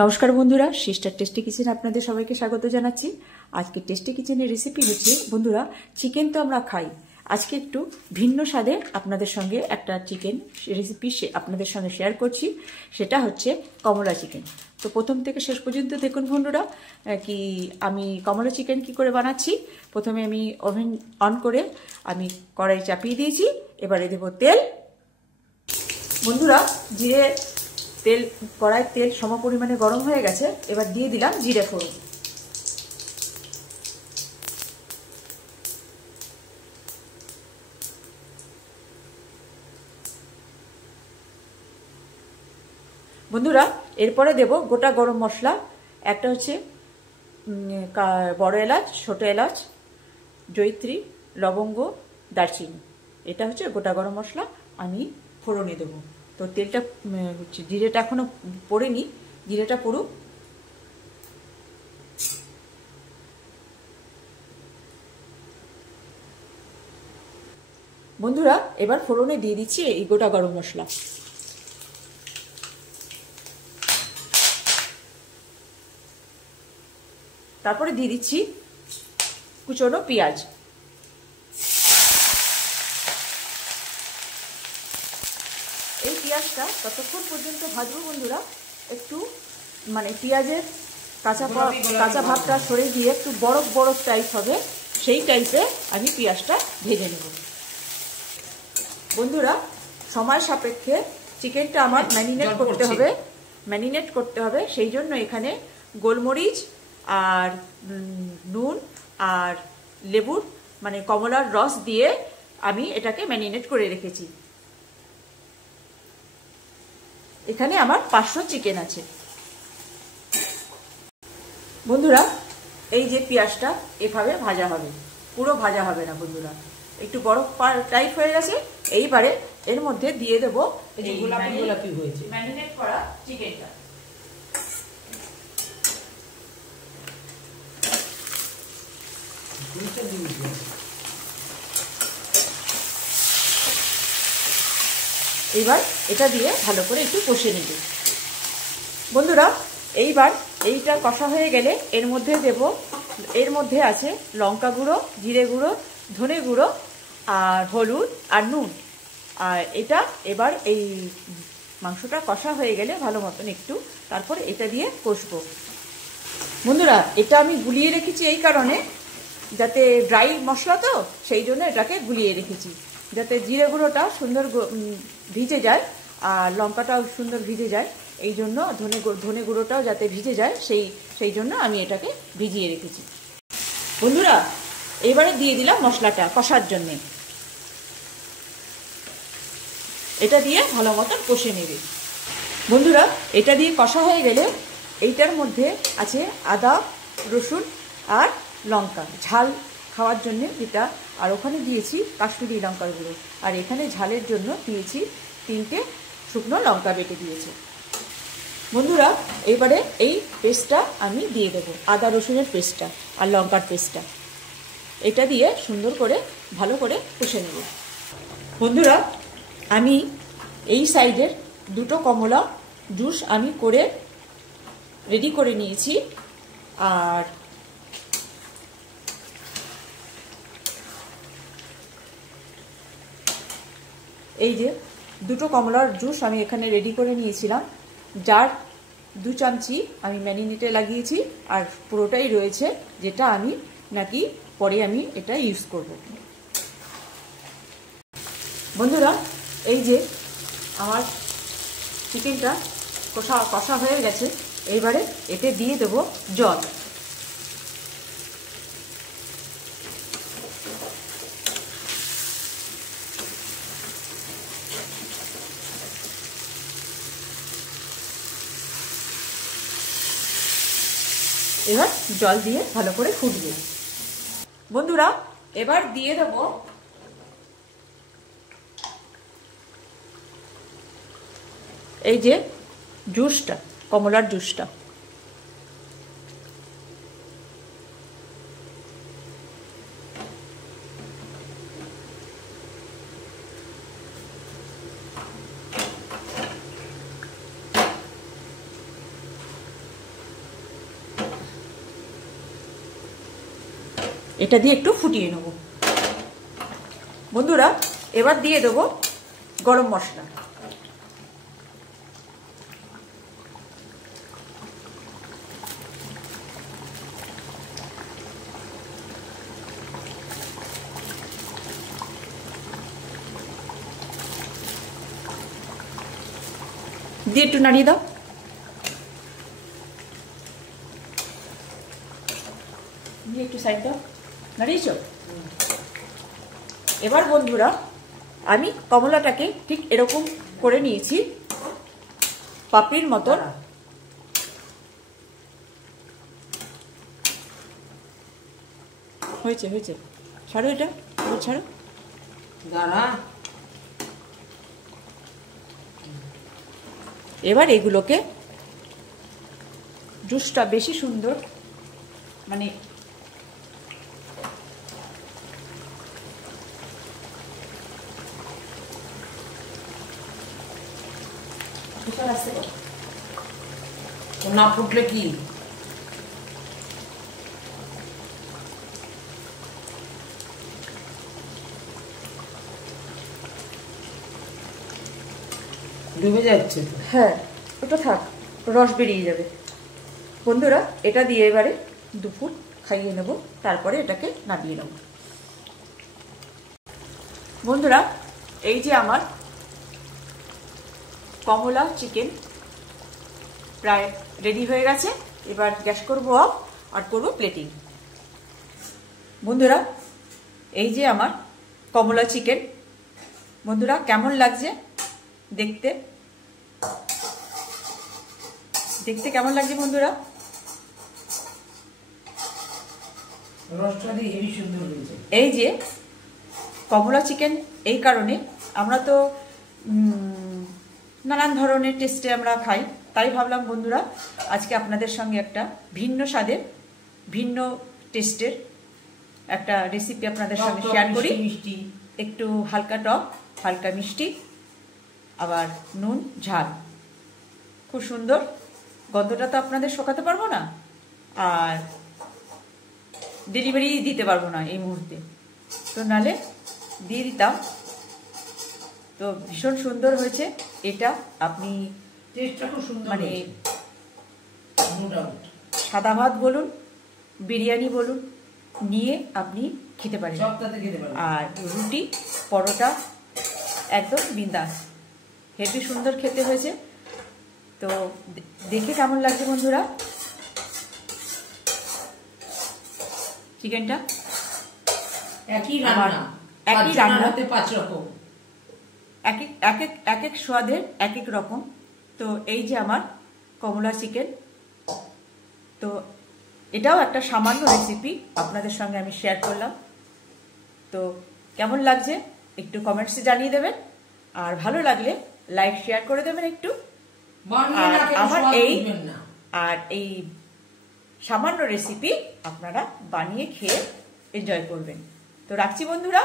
নমস্কার বন্ধুরা, sister tasty kitchen আপনাদের সবাইকে স্বাগত জানাচ্ছি। আজকে টেস্টি কিচেনের রেসিপি হচ্ছে বন্ধুরা চিকেন তো আমরা খাই, আজকে একটু ভিন্ন স্বাদে আপনাদের সঙ্গে একটা চিকেন রেসিপি আপনাদের সঙ্গে শেয়ার করছি। সেটা হচ্ছে কমলা চিকেন। তো প্রথম থেকে শেষ পর্যন্ত দেখুন বন্ধুরা কি আমি কমলা চিকেন কি করে বানাচ্ছি। প্রথমে আমি ওভেন অন করে আমি কড়াই চাপিয়ে দিয়েছি। এবারে দেবো তেল। বন্ধুরা জিরে তেল, কড়াইয়ের তেল সমপরিমাণে গরম হয়ে গেছে। এবার দিয়ে দিলাম জিরে ফোড়ন। বন্ধুরা এরপরে দেব গোটা গরম মশলা। একটা হচ্ছে বড় এলাচ, ছোট এলাচ, জয়িত্রী, লবঙ্গ, দারচিনি। এটা হচ্ছে গোটা গরম মশলা আমি ফোড়নে দেবো। তো তেলটা জিরেটা এখনো পড়েনি, জিরেটা পড়ুক। বন্ধুরা এবার ফোড়নে দিয়ে দিচ্ছি এই গোটা গরম মশলা। তারপরে দিয়ে দিচ্ছি কুচনো পেঁয়াজ। এই পেঁয়াজটা ততক্ষণ পর্যন্ত ভাজবো বন্ধুরা, একটু পেঁয়াজের কাঁচা ভাবটা সরে গিয়ে একটু বরফ বরফ টাইপ হবে, সেই টাইপে আমি পেঁয়াজটা ভেজে নেব। বন্ধুরা সময় সাপেক্ষে চিকেনটা আমার ম্যারিনেট করতে হবে, সেই জন্য এখানে গোলমরিচ আর নুন আর লেবুর কমলার রস দিয়ে আমি এটাকে ম্যারিনেট করে রেখেছি। এখানে আমার 500 চিকেন আছে। বন্ধুরা এই যে পেঁয়াজটা এভাবে ভাজা হবে, পুরো ভাজা হবে না বন্ধুরা, একটু বরফ টাইপ হয়ে গেছে। এইবারে এর মধ্যে দিয়ে দেবো গোলাপি হয়েছে ম্যারিনেট করা চিকেনটা। এইবার এটা দিয়ে ভালো করে একটু কষে নেব বন্ধুরা। এইবার এইটা কষা হয়ে গেলে এর মধ্যে আছে লঙ্কা গুঁড়ো, জিরে গুঁড়ো, ধনে গুঁড়ো আর হলুদ আর নুন। আর এটা এবার এই মাংসটা কষা হয়ে গেলে ভালো মতন একটু তারপর এটা দিয়ে কষবো। বন্ধুরা এটা আমি গুলিয়ে রেখেছি এই কারণে, যাতে ড্রাই মশলা তো সেই জন্য এটাকে গুলিয়ে রেখেছি, যাতে জিরে গুঁড়োটা সুন্দর ভিজে যায় আর লঙ্কাটাও সুন্দর ভিজে যায়। এই জন্য ধনে গুঁড়োটাও যাতে ভিজে যায় সেই জন্য আমি এটাকে ভিজিয়ে রেখেছি। বন্ধুরা এবারে দিয়ে দিলাম মশলাটা কষার জন্যে। এটা দিয়ে ভালো মতন কষে নেবে বন্ধুরা। এটা দিয়ে কষা হয়ে গেলে এইটার মধ্যে আছে আদা, রসুন আর লঙ্কা, ঝাল খাওয়ার জন্য যেটা, আর ওখানে দিয়েছি কাশ্মীরি লঙ্কার গুঁড়ো, আর এখানে ঝালের জন্য দিয়েছি 3টে শুকনো লঙ্কা বেটে দিয়েছি। বন্ধুরা এবারে এই পেস্টটা আমি দিয়ে দেবো, আদা রসুনের পেস্টটা আর লঙ্কার পেস্টটা। এটা দিয়ে সুন্দর করে ভালো করে কষে নেব বন্ধুরা। আমি এই সাইজের 2টো কমলা জুস আমি করে রেডি করে নিয়েছি। আর এই যে 2টো কমলার জুস আমি এখানে রেডি করে নিয়েছিলাম, যার 2 চামচি আমি ম্যারিনেটে লাগিয়েছি আর পুরোটাই রয়েছে, যেটা আমি পরে আমি এটা ইউজ করব। বন্ধুরা এই যে আমার চিকেনটা কষা হয়ে গেছে। এইবারে এতে দিয়ে দেব জল। এবার জল দিয়ে ভালো করে ফুটবে বন্ধুরা। এবার দিয়ে দেব এই যে জুসটা, কমলার জুসটা। এটা দিয়ে একটু ফুটিয়ে নেব বন্ধুরা। এবার দিয়ে দেবো গরম মশলা। দিয়ে একটু নাড়িয়ে দাও। দিয়ে একটু সাইড দাও। নাড়িয়েছ? এবার বন্ধুরা আমি কমলাটাকে ঠিক এরকম করে নিয়েছি, পাপড়ির মতন। হয়েছে হয়েছে, ছাড়ো এটা, ছাড়ো। এবার এগুলোকে জুসটা বেশি সুন্দর, মানে না ফুটলে কি ডুবে যাচ্ছে? হ্যাঁ, ওটা থাক, রস বেরিয়ে যাবে। বন্ধুরা এটা দিয়ে এবারে 2 ফুট খাইয়ে নেব, তারপরে এটাকে নামিয়ে নেব। বন্ধুরা এই যে আমার কমলা চিকেন প্রায় রেডি হয়ে গেছে। এবার গ্যাস করব অফ আর করব প্লেটিং। বন্ধুরা এই যে আমার কমলা চিকেন, বন্ধুরা কেমন লাগছে দেখতে? দেখতে কেমন লাগছে বন্ধুরা? রসটা দিয়ে হেভি সুন্দর হয়েছে। এই যে কমলা চিকেন, এই কারণে আমরা তো নানান ধরনের টেস্টে আমরা খাই, তাই ভাবলাম বন্ধুরা আজকে আপনাদের সঙ্গে একটা ভিন্ন স্বাদের, ভিন্ন টেস্টের একটা রেসিপি আপনাদের সঙ্গে শেয়ার করি। একটু হালকা টক, হালকা মিষ্টি, আবার নুন ঝাল, খুব সুন্দর। গন্ধটা তো আপনাদের শোকাতে পারবো না, আর ডেলিভারি দিতে পারবো না এই মুহূর্তে, তো নালে দিয়ে দিতাম। তো ভীষণ সুন্দর হয়েছে এটা। আপনি টেস্টটা খুব সুন্দর, মানে মোটামুটি সাদা ভাত বলুন, বিরিয়ানি বলুন, নিয়ে আপনি খেতে পারেন, সবটাতে খেতে পারেন। আর রুটি পরোটা একদম বিন্দাস, হেভি সুন্দর খেতে হয়েছে। তো দেখে কেমন লাগছে বন্ধুরা চিকেনটা? একই রান্না, একই রান্নাতে 5 রকম, এক এক স্বাদের এক এক রকম। তো এই যে আমার কমলা চিকেন, তো এটাও একটা সামান্য রেসিপি আপনাদের সঙ্গে আমি শেয়ার করলাম। তো কেমন লাগছে একটু কমেন্টসে জানিয়ে দেবেন, আর ভালো লাগলে লাইক শেয়ার করে দেবেন একটু। আর এই সামান্য রেসিপি আপনারা বানিয়ে খেয়ে এনজয় করবেন। তো রাখছি বন্ধুরা।